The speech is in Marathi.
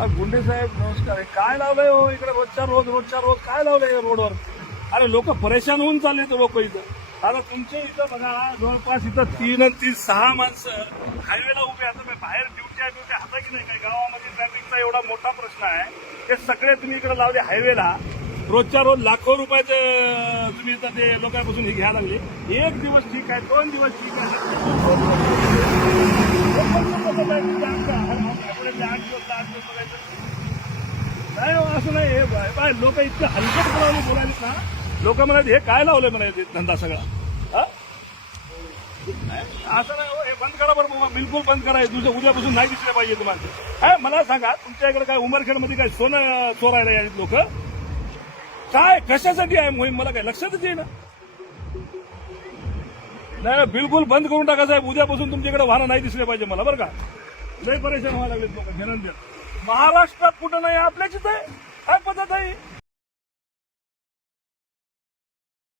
गुंडे साहेब नमस्कार. हे काय लावलंय हो इकडे रोजच्या रोज काय लावलंय रोडवर? अरे लोक परेशान होऊन चालले तर लोक इथं. आता तुमच्या इथं बघा जवळपास इथं 3 आणि 3 6 माणसं हायवेला उभे. आता मी बाहेर ड्युटी हाता की नाही काय? गावामध्ये ट्रॅफिकचा एवढा मोठा प्रश्न आहे. हे सगळे तुम्ही इकडे लावले हायवेला. रोजच्या रोज लाखो रुपयाचे तुम्ही इथं ते लोकांपासून हे घ्यायला लागले. एक दिवस ठीक आहे, 2 दिवस ठीक आहे, नाही हो, असं नाही. हे बाय लोक इतकं हलकट बोलायला ना. लोक म्हणाले हे काय लावलंय म्हणायचे धंदा सगळा. असं नाही हो, हे बंद करा बरं, बिलकुल बंद करा. उद्यापासून नाही दिसले पाहिजे तुम्हाला. मला सांगा तुमच्या इकडे काय उमरखेडमध्ये काय सोनं चोरायला यायचे लोक? काय कशासाठी आहे मोहीम मला काय लक्षातच येईना. नाही बिलकुल बंद करून टाका साहेब. उद्यापासून तुमच्याकडे वाहनं नाही दिसले पाहिजे मला बरं का. लय परेशान व्हायला लागलेत लोक. महाराष्ट्रात कुठं नाही आपल्याच आहे काय पद्धत आहे.